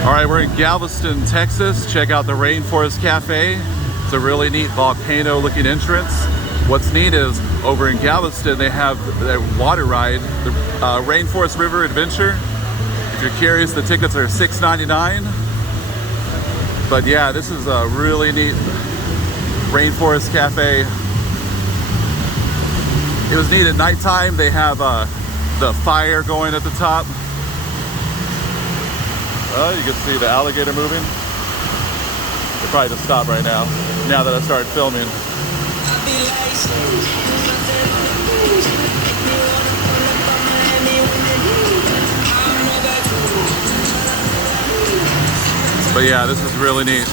All right, we're in Galveston, Texas. Check out the Rainforest Cafe. It's a really neat volcano looking entrance. What's neat is over in Galveston, they have their water ride, the Rainforest River Adventure. If you're curious, the tickets are $6.99. But yeah, this is a really neat Rainforest Cafe. It was neat at nighttime. They have the fire going at the top. Oh, you can see the alligator moving. They'll probably just stop right now that I started filming. But yeah, this is really neat.